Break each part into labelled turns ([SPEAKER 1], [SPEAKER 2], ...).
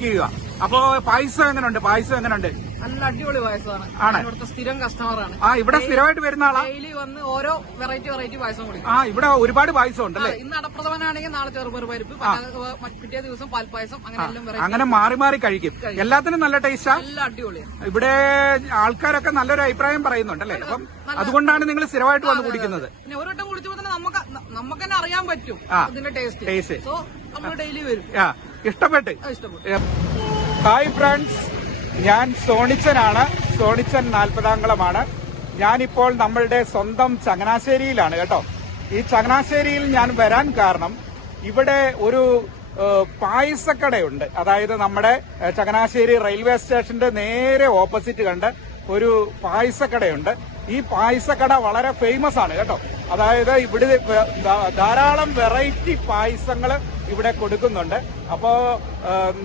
[SPEAKER 1] Work ചെയ്യുക. അപ്പോ പായസം എങ്ങനെയുണ്ട് പായസം എങ്ങനെയുണ്ട്
[SPEAKER 2] നല്ല അടിപൊളി പായസമാണ്.
[SPEAKER 1] ആണ്.
[SPEAKER 2] ഇവിടുത്തെ സ്ഥിരം കസ്റ്റമറാണ്
[SPEAKER 1] ആ ഇവിടെ സ്ഥിരമായിട്ട് വരുന്ന ആളാ?
[SPEAKER 2] ഡെയിലി വന്ന് ഓരോ വെറൈറ്റി വെറൈറ്റി പായസം കുടിക്കും.
[SPEAKER 1] ആ ഇവിടെ ഒരുപാട് പായസം ഉണ്ടല്ലേ
[SPEAKER 2] ഇന്ന് അടപ്രഥമനാണെങ്കിൽ നാളെ ചെറുപയർ പരിപ്പ് പറ്റാ- ദിവസം പാൽപ്പായസം അങ്ങനെ എല്ലാം വെറൈറ്റി
[SPEAKER 1] അങ്ങനെ മാറി മാറി കഴിക്കും. എല്ലാത്തിനും നല്ല ടേസ്റ്റാ
[SPEAKER 2] നല്ല അടിപൊളിയാണ്
[SPEAKER 1] ഇവിടെ ആൾക്കാരൊക്കെ നല്ലൊരു അഭിപ്രായം പറയുന്നുണ്ടല്ലേ അപ്പം അതുകൊണ്ടാണ് നിങ്ങൾ സ്ഥിരമായിട്ട് വന്ന് കുടിക്കുന്നത്.
[SPEAKER 2] പിന്നെ ഒരു വട്ടം കുടിച്ചപ്പോ തന്നെ നമുക്ക് നമുക്ക് തന്നെ അറിയാൻ പറ്റും
[SPEAKER 1] ആ.
[SPEAKER 2] ഇതിന്റെ ടേസ്റ്റ്
[SPEAKER 1] ടേസ്റ്റ്
[SPEAKER 2] സോ നമ്മൾ ഡെയിലി വരും.
[SPEAKER 1] ആ. ഇഷ്ടപ്പെട്ട്. Hi friends. ഞാൻ സോണിച്ചനാണ്. സോണിച്ചൻ നാൽപ്പതാംകുളമാണ് ഞാനിപ്പോൾ നമ്മളുടെ സ്വന്തം ചങ്ങനാശ്ശേരിയിലാണ് കേട്ടോ. ഈ ചങ്ങനാശ്ശേരിയിൽ ഞാൻ വരാൻ കാരണം ഇവിടെ ഒരു പായസക്കടയുണ്ട്. അതായത് നമ്മുടെ ചങ്ങനാശ്ശേരി റെയിൽവേ സ്റ്റേഷന്റെ നേരെ ഓപ്പോസിറ്റ് കണ്ട് ഒരു പായസക്കടയുണ്ട്. ഈ പായസക്കട വളരെ ഫേമസ് ആണ് കേട്ടോ. അതായത് ഇവിടെ ധാരാളം വെറൈറ്റി പായസങ്ങൾ ഇവിടെ കൊടുക്കുന്നുണ്ട്. അപ്പോ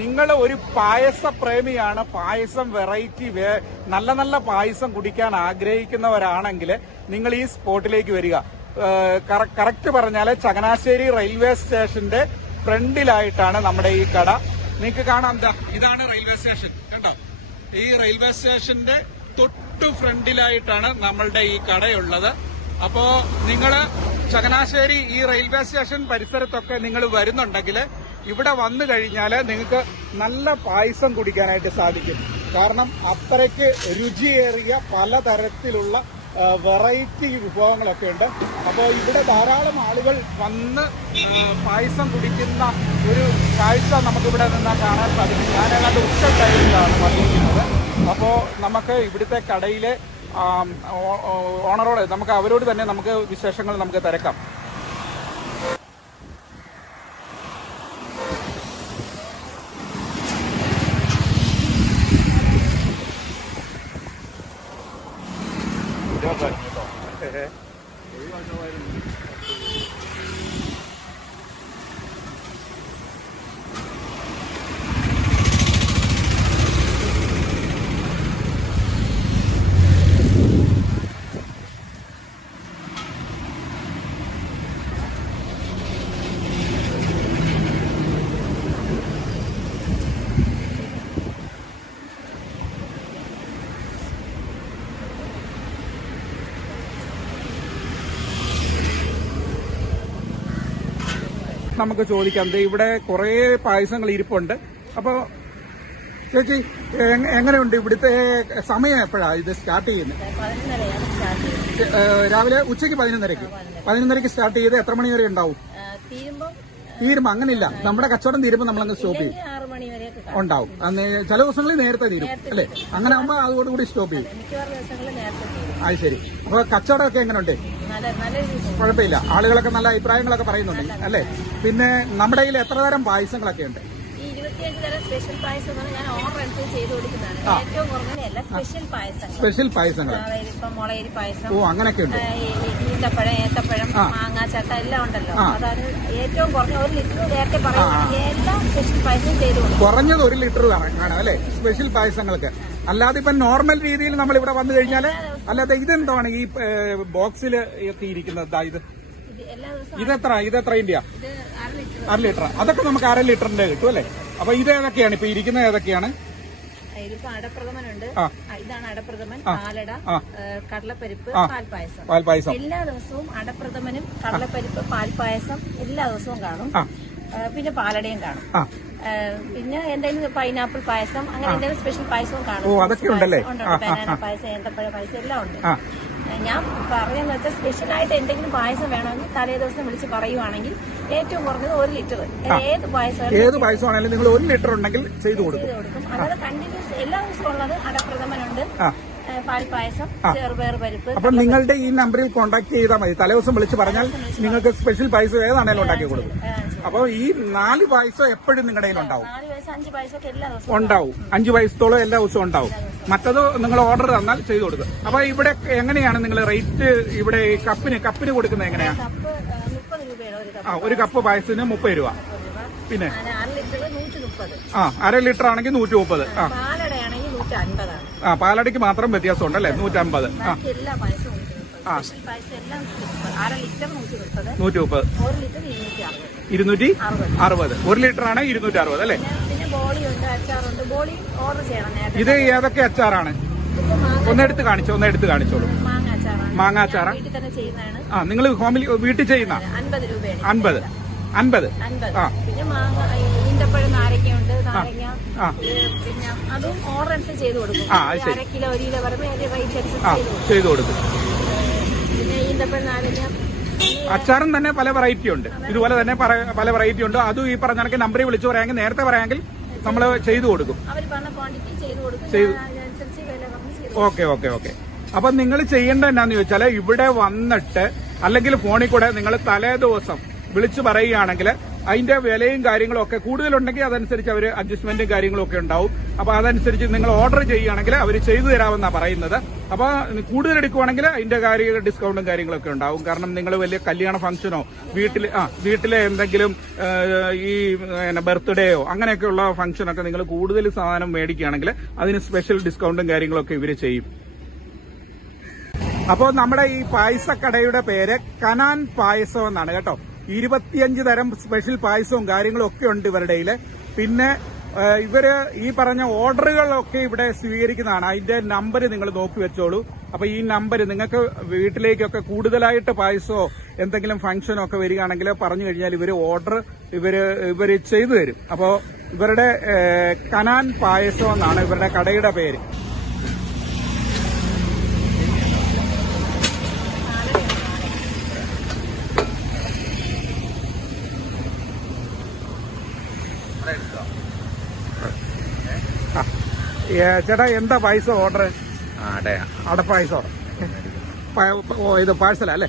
[SPEAKER 1] നിങ്ങൾ ഒരു പായസ പ്രേമിയാണ്. പായസം വെറൈറ്റി നല്ല നല്ല പായസം കുടിക്കാൻ ആഗ്രഹിക്കുന്നവരാണെങ്കിൽ നിങ്ങൾ ഈ സ്പോട്ടിലേക്ക് വരിക. കറക്റ്റ് പറഞ്ഞാൽ ചങ്ങനാശ്ശേരി റെയിൽവേ സ്റ്റേഷന്റെ ഫ്രണ്ടിലായിട്ടാണ് നമ്മുടെ ഈ കട. നിങ്ങൾക്ക് കാണാം ഇതാണ് റെയിൽവേ സ്റ്റേഷൻ. കണ്ടോ? ഈ റെയിൽവേ സ്റ്റേഷന്റെ തൊട്ടു ഫ്രണ്ടിലായിട്ടാണ് നമ്മളുടെ ഈ കടയുള്ളത്. അപ്പോ നിങ്ങൾ ചങ്ങനാശ്ശേരി ഈ റെയിൽവേ സ്റ്റേഷൻ പരിസരത്തൊക്കെ നിങ്ങൾ വരുന്നുണ്ടെങ്കിൽ ഇവിടെ വന്നു കഴിഞ്ഞാൽ നിങ്ങൾക്ക് നല്ല പായസം കുടിക്കാനായിട്ട് സാധിക്കും. കാരണം അത്രയ്ക്ക് രുചിയേറിയ പലതരത്തിലുള്ള വെറൈറ്റി വിഭവങ്ങളൊക്കെ ഉണ്ട്. അപ്പോൾ ഇവിടെ ധാരാളം ആളുകൾ വന്ന് പായസം കുടിക്കുന്ന ഒരു കാഴ്ച നമുക്കിവിടെ നിന്ന് കാണാൻ സാധിക്കും. ഞാൻ ഉച്ച ടൈമിലാണ് വന്നിരിക്കുന്നത്. അപ്പോൾ നമുക്ക് ഇവിടുത്തെ കടയിലെ ഓണറോട് നമുക്ക് അവരോട് തന്നെ നമുക്ക് വിശേഷങ്ങൾ നമുക്ക് തിരക്കാം. നമുക്ക് ചോദിക്കാം. ഇവിടെ കുറേ പായസങ്ങൾ ഇരിപ്പുണ്ട്. അപ്പോൾ ചേച്ചി എങ്- എങ്ങനെയുണ്ട് ഇവിടുത്തെ സമയം എപ്പോഴാ ഇത് സ്റ്റാർട്ട് ചെയ്യുന്നത്? രാവിലെ ഉച്ചയ്ക്ക് പതിനൊന്നരക്ക് പതിനൊന്നരക്ക് സ്റ്റാർട്ട് ചെയ്ത് എത്ര മണി വരെ ഉണ്ടാവും?
[SPEAKER 3] തീരുമ്പം
[SPEAKER 1] തീരുമ്പോ അങ്ങനെയില്ല. നമ്മുടെ കച്ചവടം തീരുമ്പോൾ നമ്മളങ്ങ് സ്റ്റോപ്പ് ചെയ്യും. ഉണ്ടാവും. അന്ന് ചില ദിവസങ്ങളിൽ നേരത്തെ തീരും അല്ലേ? അങ്ങനെ ആകുമ്പോൾ അതോടുകൂടി സ്റ്റോപ്പ് ചെയ്യും. അത് ശരി. അപ്പൊ കച്ചവടമൊക്കെ എങ്ങനെയുണ്ട്? കുഴപ്പമില്ല. ആളുകളൊക്കെ നല്ല അഭിപ്രായങ്ങളൊക്കെ പറയുന്നുണ്ട് അല്ലേ? പിന്നെ നമ്മുടെ കയ്യിൽ എത്ര തരം പായസങ്ങളൊക്കെ ഉണ്ട്?
[SPEAKER 3] സ്പെഷ്യൽ പായസങ്ങൾ. അതായത്
[SPEAKER 1] ഓ അങ്ങനെയൊക്കെ ഉണ്ട്
[SPEAKER 3] ആ, ഈന്തപ്പഴം ഏത്തപ്പഴം മാങ്ങ ചക്ക എല്ലാം ഉണ്ടല്ലോ. അതാണ് ഏറ്റവും കുറഞ്ഞ ഒരു ലിറ്റർ നേരത്തെ പറയുന്ന എല്ലാ സ്പെഷ്യൽ പായസം ചെയ്തു
[SPEAKER 1] കുറഞ്ഞത് ഒരു ലിറ്റർ വേണം അല്ലേ? സ്പെഷ്യൽ പായസങ്ങൾക്ക്. അല്ലാതെ ഇപ്പൊ നോർമൽ രീതിയിൽ നമ്മൾ ഇവിടെ വന്നു കഴിഞ്ഞാൽ അല്ലാതെ ഇതെന്താണ് ഈ ബോക്സിൽ എത്തിയിരിക്കുന്നത് ഇത്. ഇതെത്ര ഇതെത്ര ഇന്ത്യ
[SPEAKER 3] അര ലിറ്റർ.
[SPEAKER 1] അതൊക്കെ നമുക്ക് അര ലിറ്ററിന്റെ കിട്ടും അല്ലേ? അപ്പൊ ഇത് ഏതൊക്കെയാണ്? ഇപ്പൊ ഇരിക്കുന്നത് ഏതൊക്കെയാണ്?
[SPEAKER 3] ഇതിപ്പോ അടപ്രഥമനുണ്ട്. ഇതാണ് അടപ്രഥമൻ. പാലട കടലപ്പരിപ്പ് പാൽപായസം
[SPEAKER 1] പാൽ പായസം
[SPEAKER 3] എല്ലാ ദിവസവും അടപ്രഥമനും കടലപ്പരിപ്പ് പാൽപായസം എല്ലാ ദിവസവും കാണും. പിന്നെ പാലടയും കാണും. പിന്നെ എന്തെങ്കിലും പൈനാപ്പിൾ പായസം അങ്ങനെ എന്തെങ്കിലും സ്പെഷ്യൽ പായസവും കാണും.
[SPEAKER 1] അതൊക്കെ ഉണ്ടല്ലേ?
[SPEAKER 3] ഉണ്ട്, ബനാന പായസം ഏന്തപ്പഴ പായസം എല്ലാം ഉണ്ട്. ഞാൻ പറയുന്നത് വെച്ചാൽ സ്പെഷ്യലായിട്ട് എന്തെങ്കിലും പായസം വേണമെങ്കിൽ തലേ ദിവസം വിളിച്ച് പറയുവാണെങ്കിൽ ഏറ്റവും കുറഞ്ഞത് ഒരു ലിറ്റർ. ഏത് പായസം
[SPEAKER 1] ഏത് പായസമാണെങ്കിലും നിങ്ങൾ ഒരു ലിറ്റർ ഉണ്ടെങ്കിൽ ചെയ്തു കൊടുക്കും.
[SPEAKER 3] അല്ലാതെ കണ്ടിന്യൂസ് എല്ലാ ദിവസവും ഉള്ളത് അടപ്രഥമനുണ്ട്. പാൽപ്പായസം ചെറുപയർ പരിപ്പ്
[SPEAKER 1] അപ്പൊ നിങ്ങളുടെ ഈ നമ്പറിൽ കോൺടാക്ട് ചെയ്താൽ മതി. തലേദിവസം വിളിച്ച് പറഞ്ഞാൽ നിങ്ങൾക്ക് സ്പെഷ്യൽ പായസം ഏതാണേലും ഉണ്ടാക്കി കൊടുക്കും. അപ്പോൾ ഈ നാല് പായസം എപ്പോഴും നിങ്ങളുടെ കയ്യിൽ ഉണ്ടാവും.
[SPEAKER 3] നാല് വയസ്സ് അഞ്ച് വയസ്സൊക്കെ എല്ലാ ദിവസവും
[SPEAKER 1] ഉണ്ടാവും. അഞ്ചു വയസ്സത്തോളം എല്ലാ ദിവസവും ഉണ്ടാവും. മറ്റത് നിങ്ങൾ ഓർഡർ തന്നാൽ ചെയ്തു കൊടുക്കും. അപ്പൊ ഇവിടെ എങ്ങനെയാണ് നിങ്ങൾ റേറ്റ് ഇവിടെ ഈ കപ്പിന് കപ്പിന് കൊടുക്കുന്നത് എങ്ങനെയാ?
[SPEAKER 3] കപ്പ് ഏ, മുപ്പത് രൂപയാണ് ഒരു കപ്പ്.
[SPEAKER 1] ആ ഒരു കപ്പ് പായസത്തിന് മുപ്പത് രൂപ. പിന്നെ?
[SPEAKER 3] അങ്ങനെ അര ലിറ്റർ നൂറ്റി മുപ്പത്.
[SPEAKER 1] ആ അര ലിറ്റർ ആണെങ്കിൽ നൂറ്റി മുപ്പത്. ആ. ആ പാലടയ്ക്ക് മാത്രം വ്യത്യാസമുണ്ട് അല്ലേ നൂറ്റമ്പത് ആ.
[SPEAKER 3] എല്ലാ പായസവും നൂറ്റി മുപ്പത് നൂറ്റി ഇരുന്നൂറ്റി അറുപത്
[SPEAKER 1] ഒരു ലിറ്റർ ആണ് ഇരുന്നൂറ്റി അറുപത്. അല്ലേ? ഇത് ഏതൊക്കെ അച്ചാറാണ്? ഒന്നെടുത്ത് കാണിച്ചോ ഒന്നെടുത്ത് കാണിച്ചോളൂ.
[SPEAKER 3] മാങ്ങ
[SPEAKER 1] അച്ചാറാ? ആ നിങ്ങൾ ഹോമിൽ വീട്ടിൽ ചെയ്യുന്ന?
[SPEAKER 3] അൻപത്
[SPEAKER 1] അൻപത്. ആ.
[SPEAKER 3] പിന്നെ മാങ്ങ ഈ ഈന്തപ്പഴം നാരങ്ങയുണ്ട് നാരങ്ങ പിന്നെ അതും ഓർഡർ അനുസരിച്ച് ചെയ്ത് കൊടുക്കും. അര കിലോ ഒരു കിലോ പറയുമ്പോൾ അതിന്റെ റേറ്റ് അനുസരിച്ച് ചെയ്ത് കൊടുക്കും. പിന്നെ ഈന്തപ്പഴം നാരങ്ങ
[SPEAKER 1] അച്ചാറും തന്നെ പല വെറൈറ്റി ഉണ്ട്. ഇതുപോലെ തന്നെ പല വെറൈറ്റി ഉണ്ട്. അതും ഈ പറഞ്ഞ കണക്ക് നമ്പറിൽ വിളിച്ചു പറയാമെങ്കിൽ നേരത്തെ പറയാമെങ്കിൽ നമ്മൾ ചെയ്തു കൊടുക്കും. Okay okay okay. അപ്പൊ നിങ്ങൾ ചെയ്യേണ്ട എന്നാന്ന് ചോദിച്ചാൽ ഇവിടെ വന്നിട്ട് അല്ലെങ്കിൽ ഫോണിൽ കൂടെ നിങ്ങൾ തലേ ദിവസം വിളിച്ചു പറയുകയാണെങ്കിൽ അതിന്റെ വിലയും കാര്യങ്ങളും ഒക്കെ കൂടുതലുണ്ടെങ്കിൽ അതനുസരിച്ച് അവർ അഡ്ജസ്റ്റ്മെന്റും കാര്യങ്ങളും ഒക്കെ ഉണ്ടാവും. അപ്പൊ അതനുസരിച്ച് നിങ്ങൾ ഓർഡർ ചെയ്യുകയാണെങ്കിൽ അവർ ചെയ്തു തരാമെന്നാണ് പറയുന്നത്. അപ്പൊ കൂടുതൽ എടുക്കുവാണെങ്കിൽ അതിന്റെ കാര്യ ഡിസ്കൗണ്ടും കാര്യങ്ങളൊക്കെ ഉണ്ടാവും. കാരണം നിങ്ങൾ വലിയ കല്യാണ ഫംഗ്ഷനോ വീട്ടിൽ ആ വീട്ടിലെ എന്തെങ്കിലും ഈ ബർത്ത്ഡേയോ അങ്ങനെയൊക്കെയുള്ള ഫംഗ്ഷനൊക്കെ നിങ്ങൾ കൂടുതൽ സാധനം മേടിക്കുകയാണെങ്കിൽ അതിന് സ്പെഷ്യൽ ഡിസ്കൗണ്ടും കാര്യങ്ങളൊക്കെ ഇവർ ചെയ്യും. അപ്പോൾ നമ്മുടെ ഈ പായസക്കടയുടെ പേര് കനാൻ പായസം എന്നാണ് കേട്ടോ. ഇരുപത്തിയഞ്ച് തരം സ്പെഷ്യൽ പായസവും കാര്യങ്ങളും ഒക്കെ ഉണ്ട് ഇവരുടെ പിന്നെ ഇവർ ഈ പറഞ്ഞ ഓർഡറുകളൊക്കെ ഇവിടെ സ്വീകരിക്കുന്നതാണ്. അതിന്റെ നമ്പർ നിങ്ങൾ നോക്കി വെച്ചോളൂ. അപ്പൊ ഈ നമ്പർ നിങ്ങൾക്ക് വീട്ടിലേക്കൊക്കെ കൂടുതലായിട്ട് പായസോ എന്തെങ്കിലും ഫംഗ്ഷനോ ഒക്കെ വരികയാണെങ്കിൽ പറഞ്ഞു കഴിഞ്ഞാൽ ഇവർ ഓർഡർ ഇവർ ഇവർ ചെയ്തു തരും. അപ്പോ ഇവരുടെ കനാൻ പായസം എന്നാണ് ഇവരുടെ കടയുടെ പേര്. ചേട്ടാ എന്താ പൈസ ഓർഡർ
[SPEAKER 4] അവിടെ
[SPEAKER 1] പൈസ പ- ഓ ഇത് പാഴ്സലാ അല്ലേ?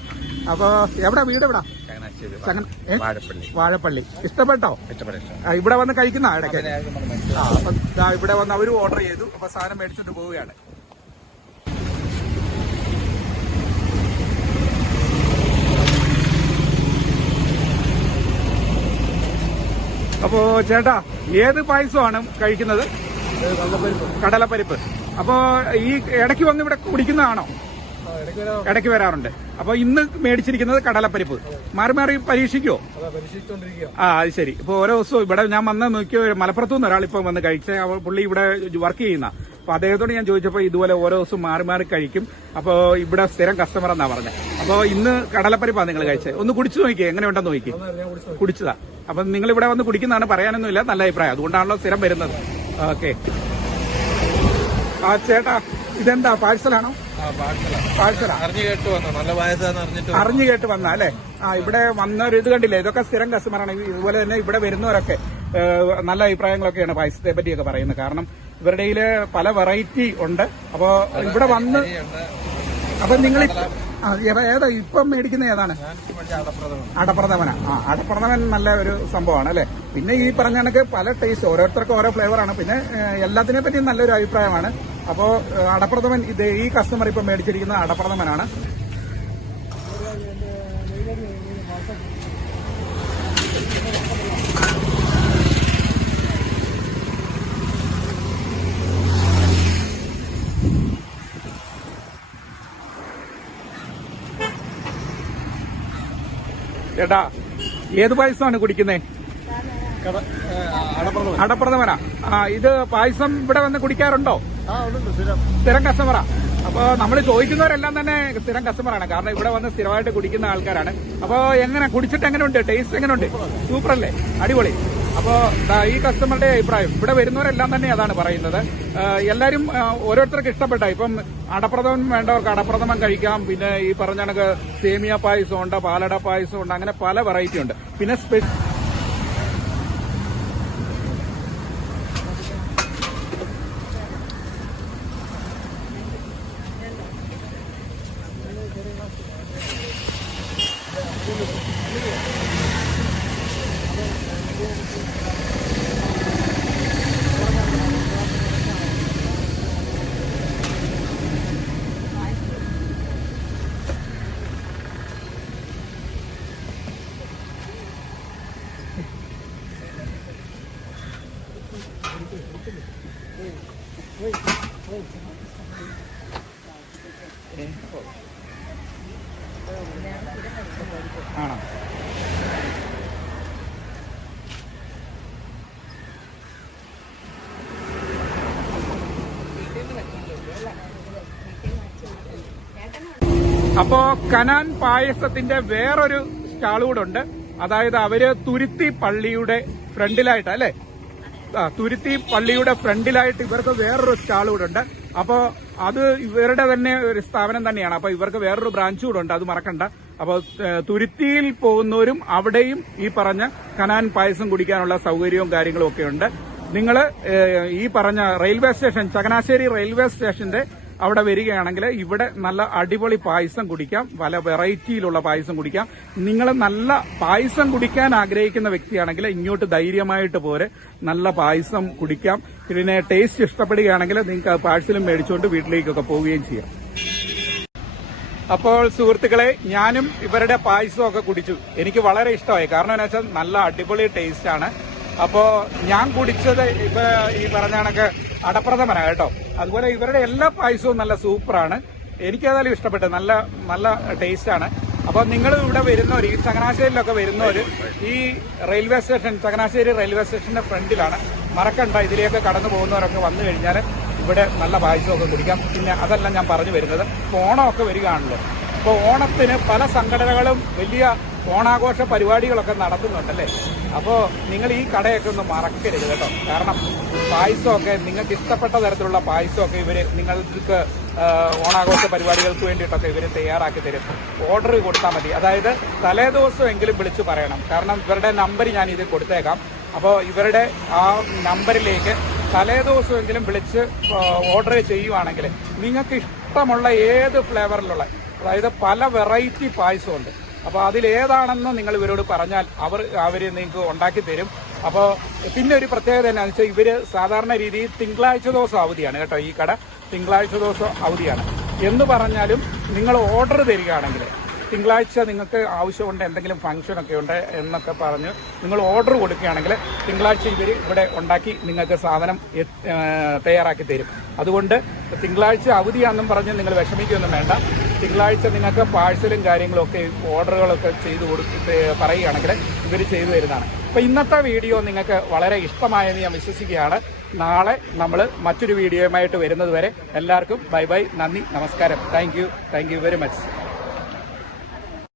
[SPEAKER 1] അപ്പൊ എവിടെ വീട് എവിടാ?
[SPEAKER 4] വാഴപ്പള്ളി.
[SPEAKER 1] ഇഷ്ടപ്പെട്ടോ? ഇവിടെ വന്ന് കഴിക്കുന്ന ഇടയ്ക്ക്. ഇവിടെ വന്ന് അവരും ഓർഡർ ചെയ്തു. അപ്പൊ സാധനം മേടിച്ചോണ്ട് പോവുകയാണ്. അപ്പോ ചേട്ടാ ഏത് പായസമാണ് കഴിക്കുന്നത്? കടലപ്പരിപ്പ്. അപ്പോ ഈ ഇടയ്ക്ക് വന്ന് ഇവിടെ കുടിക്കുന്നതാണോ? ഇടയ്ക്ക് വരാറുണ്ട്. അപ്പൊ ഇന്ന് മേടിച്ചിരിക്കുന്നത് കടലപ്പരിപ്പ്. മാറി മാറി പരീക്ഷിക്കോ ആ അത് ശരി. ഇപ്പൊ ഓരോ ദിവസവും ഇവിടെ ഞാൻ വന്ന് നോക്കിയ മലപ്പുറത്തു നിന്ന് ഒരാൾ ഇപ്പൊ വന്ന് കഴിച്ച പുള്ളി ഇവിടെ വർക്ക് ചെയ്യുന്ന. അപ്പൊ അദ്ദേഹത്തോട് ഞാൻ ചോദിച്ചപ്പോ ഇതുപോലെ ഓരോ ദിവസവും മാറി മാറി കഴിക്കും. അപ്പൊ ഇവിടെ സ്ഥിരം കസ്റ്റമർ എന്നാ പറഞ്ഞത് അപ്പൊ ഇന്ന് കടലപ്പരിപ്പാണ് നിങ്ങൾ കഴിച്ചത് ഒന്ന് കുടിച്ചു നോക്കിയേ എങ്ങനെയുണ്ടെന്ന് നോക്കി കുടിച്ചതാ. അപ്പൊ നിങ്ങൾ ഇവിടെ വന്ന് കുടിക്കുന്നതാണ് പറയാനൊന്നുമില്ല. നല്ല അഭിപ്രായം. അതുകൊണ്ടാണല്ലോ സ്ഥിരം വരുന്നത്. ഓക്കെ. ആ ചേട്ടാ ഇതെന്താ? പാഴ്സലാണോ? പാഴ്സലാ.
[SPEAKER 4] അറിഞ്ഞു കേട്ടു വന്നു?
[SPEAKER 1] അല്ലെ? ആ ഇവിടെ വന്നവർ ഇത് കണ്ടില്ലേ? ഇതൊക്കെ സ്ഥിരം കസ്റ്റമറാണ് ഇതുപോലെ തന്നെ ഇവിടെ വരുന്നവരൊക്കെ നല്ല അഭിപ്രായങ്ങളൊക്കെയാണ് പായസത്തെ പറ്റിയൊക്കെ പറയുന്നത്. കാരണം ഇവരുടെ പല വെറൈറ്റി ഉണ്ട്. അപ്പോ ഇവിടെ വന്ന് അപ്പൊ നിങ്ങൾ ഏതാ- ഇപ്പം മേടിക്കുന്ന ഏതാണ്? അടപ്രഥമന ആ അടപ്രഥമൻ നല്ല ഒരു സംഭവമാണ് അല്ലെ? പിന്നെ ഈ പറഞ്ഞ കണക്ക് പല ടേസ്റ്റ് ഓരോരുത്തർക്കും ഓരോ ഫ്ലേവറാണ് പിന്നെ എല്ലാത്തിനെ പറ്റിയും നല്ലൊരു അഭിപ്രായമാണ്. അപ്പോ അടപ്രഥമൻ ഇത് ഈ കസ്റ്റമർ ഇപ്പൊ മേടിച്ചിരിക്കുന്ന അടപ്രഥമനാണ് ചേട്ടാ ഏത് പായസമാണ് കുടിക്കുന്നേ? അടപ്രഥമന? ആ ഇത് പായസം ഇവിടെ വന്ന് കുടിക്കാറുണ്ടോ? സ്ഥിരം. കസ്റ്റമറാ അപ്പൊ നമ്മൾ ചോദിക്കുന്നവരെല്ലാം തന്നെ സ്ഥിരം കസ്റ്റമറാണ് കാരണം ഇവിടെ വന്ന് സ്ഥിരമായിട്ട് കുടിക്കുന്ന ആൾക്കാരാണ്. അപ്പൊ എങ്ങനെ കുടിച്ചിട്ട് എങ്ങനെയുണ്ട് ടേസ്റ്റ് എങ്ങനെയുണ്ട് സൂപ്പർ അല്ലേ അടിപൊളി. അപ്പോ ദാ ഈ കസ്റ്റമറുടെ അഭിപ്രായം. ഇവിടെ വരുന്നവരെല്ലാം തന്നെ അതാണ് പറയുന്നത്. എല്ലാവരും ഓരോരുത്തർക്ക് ഇഷ്ടപ്പെട്ട. ഇപ്പം അടപ്രഥമൻ വേണ്ടവർക്ക് അടപ്രഥമൻ കഴിക്കാം. പിന്നെ ഈ പറഞ്ഞ കണക്ക് സേമിയ പായസം ഉണ്ട് പാലട പായസം ഉണ്ട് അങ്ങനെ പല വെറൈറ്റി ഉണ്ട്. പിന്നെ സ്പെഷ്യൽ ആണോ അപ്പോ കനാൻ പായസത്തിന്റെ വേറൊരു സ്റ്റാൾ കൂടെ ഉണ്ട്. അതായത് അവർ തുരുത്തി പള്ളിയുടെ ഫ്രണ്ടിലായിട്ട് അല്ലെ? തുരുത്തി പള്ളിയുടെ ഫ്രണ്ടിലായിട്ട് ഇവർക്ക് വേറൊരു സ്റ്റാൾ കൂടെ ഉണ്ട്. അപ്പോ അത് ഇവരുടെ തന്നെ ഒരു സ്ഥാപനം തന്നെയാണ്. അപ്പൊ ഇവർക്ക് വേറൊരു ബ്രാഞ്ച് കൂടെ ഉണ്ട് അത് മറക്കണ്ട. അപ്പോൾ തുരുത്തിയിൽ പോകുന്നവരും അവിടെയും ഈ പറഞ്ഞ കനാൻ പായസം കുടിക്കാനുള്ള സൗകര്യവും കാര്യങ്ങളും ഒക്കെ ഉണ്ട്. നിങ്ങൾ ഈ പറഞ്ഞ റെയിൽവേ സ്റ്റേഷൻ ചങ്ങനാശ്ശേരി റെയിൽവേ സ്റ്റേഷന്റെ അവിടെ വരികയാണെങ്കിൽ ഇവിടെ നല്ല അടിപൊളി പായസം കുടിക്കാം. പല വെറൈറ്റിയിലുള്ള പായസം കുടിക്കാം. നിങ്ങൾ നല്ല പായസം കുടിക്കാൻ ആഗ്രഹിക്കുന്ന വ്യക്തിയാണെങ്കിൽ ഇങ്ങോട്ട് ധൈര്യമായിട്ട് പോരെ. നല്ല പായസം കുടിക്കാം. പിന്നെ ടേസ്റ്റ് ഇഷ്ടപ്പെടുകയാണെങ്കിൽ നിങ്ങൾക്ക് പാഴ്സലും മേടിച്ചുകൊണ്ട് വീട്ടിലേക്കൊക്കെ പോവുകയും ചെയ്യാം. അപ്പോൾ സുഹൃത്തുക്കളെ ഞാനും ഇവരുടെ പായസമൊക്കെ കുടിച്ചു. എനിക്ക് വളരെ ഇഷ്ടമായി. കാരണം എന്താ വെച്ചാൽ നല്ല അടിപൊളി ടേസ്റ്റ് അപ്പോ ഞാൻ കുടിച്ചത് ഇപ്പൊ ഈ പറഞ്ഞ കണക്ക് അടപ്രഥമന കേട്ടോ. അതുപോലെ ഇവരുടെ എല്ലാ പായസവും നല്ല സൂപ്പറാണ്. എനിക്ക് ഏതായാലും ഇഷ്ടപ്പെട്ടു നല്ല നല്ല ടേസ്റ്റ് ആണ് അപ്പൊ നിങ്ങൾ ഇവിടെ വരുന്നവർ ഈ ചങ്ങനാശ്ശേരിയിലൊക്കെ വരുന്നവർ ഈ റെയിൽവേ സ്റ്റേഷൻ ചങ്ങനാശ്ശേരി റെയിൽവേ സ്റ്റേഷന്റെ ഫ്രണ്ടിലാണ്. മറക്കണ്ട ഇതിലേക്ക് കടന്നു പോകുന്നവരൊക്കെ വന്നു കഴിഞ്ഞാൽ ഇവിടെ നല്ല പായസമൊക്കെ കുടിക്കാം. പിന്നെ അതല്ല ഞാൻ പറഞ്ഞു വരുന്നത്. ഓണമൊക്കെ വരികയാണല്ലോ. അപ്പോൾ ഓണത്തിന് പല സംഘടനകളും വലിയ ഓണാഘോഷ പരിപാടികളൊക്കെ നടത്തുന്നുണ്ടല്ലേ? അപ്പോൾ നിങ്ങൾ ഈ കടയൊക്കെ ഒന്ന് മറക്കരുത് കേട്ടോ. കാരണം പായസമൊക്കെ നിങ്ങൾക്ക് ഇഷ്ടപ്പെട്ട തരത്തിലുള്ള പായസമൊക്കെ ഇവർ നിങ്ങൾക്ക് ഓണാഘോഷ പരിപാടികൾക്ക് വേണ്ടിയിട്ടൊക്കെ ഇവർ തയ്യാറാക്കി തരും. ഓർഡർ കൊടുത്താൽ മതി. അതായത് തലേദിവസമെങ്കിലും വിളിച്ചു പറയണം. കാരണം ഇവരുടെ നമ്പർ ഞാൻ ഇത് കൊടുത്തേക്കാം. അപ്പോൾ ഇവരുടെ ആ നമ്പറിലേക്ക് തലേദിവസമെങ്കിലും വിളിച്ച് ഓർഡർ ചെയ്യുവാണെങ്കിൽ നിങ്ങൾക്ക് ഇഷ്ടമുള്ള ഏത് ഫ്ലേവറിലുള്ള അതായത് പല വെറൈറ്റി പായസമുണ്ട്. അപ്പോൾ അതിലേതാണെന്ന് നിങ്ങൾ ഇവരോട് പറഞ്ഞാൽ അവർ അവർ നിങ്ങൾക്ക് ഉണ്ടാക്കി തരും. അപ്പോൾ പിന്നെ ഒരു പ്രത്യേകത എന്നാന്ന് വെച്ചാൽ ഇവർ സാധാരണ രീതിയിൽ തിങ്കളാഴ്ച ദിവസം അവധിയാണ് കേട്ടോ ഈ കട. തിങ്കളാഴ്ച ദിവസം അവധിയാണ്. എന്ന് പറഞ്ഞാലും നിങ്ങൾ ഓർഡർ തരികയാണെങ്കിൽ തിങ്കളാഴ്ച നിങ്ങൾക്ക് ആവശ്യമുണ്ട് എന്തെങ്കിലും ഫംഗ്ഷൻ ഒക്കെ ഉണ്ട് എന്നൊക്കെ പറഞ്ഞ് നിങ്ങൾ ഓർഡർ കൊടുക്കുകയാണെങ്കിൽ തിങ്കളാഴ്ച ഇവർ ഇവിടെ ഉണ്ടാക്കി നിങ്ങൾക്ക് സാധനം തയ്യാറാക്കി തരും. അതുകൊണ്ട് തിങ്കളാഴ്ച അവധിയാണെന്നും പറഞ്ഞ് നിങ്ങൾ വിഷമിക്കുകയൊന്നും വേണ്ട. തിങ്കളാഴ്ച നിങ്ങൾക്ക് പാഴ്സലും കാര്യങ്ങളൊക്കെ ഓർഡറുകളൊക്കെ ചെയ്ത് കൊടുത്ത് പറയുകയാണെങ്കിൽ ഇവർ ചെയ്തു തരുന്നതാണ്. അപ്പൊ ഇന്നത്തെ വീഡിയോ നിങ്ങൾക്ക് വളരെ ഇഷ്ടമായെന്ന് ഞാൻ വിശ്വസിക്കുകയാണ്. നാളെ നമ്മൾ മറ്റൊരു വീഡിയോയുമായിട്ട് വരുന്നത് വരെ എല്ലാവർക്കും ബൈ ബൈ നന്ദി നമസ്കാരം. Thank you thank you very much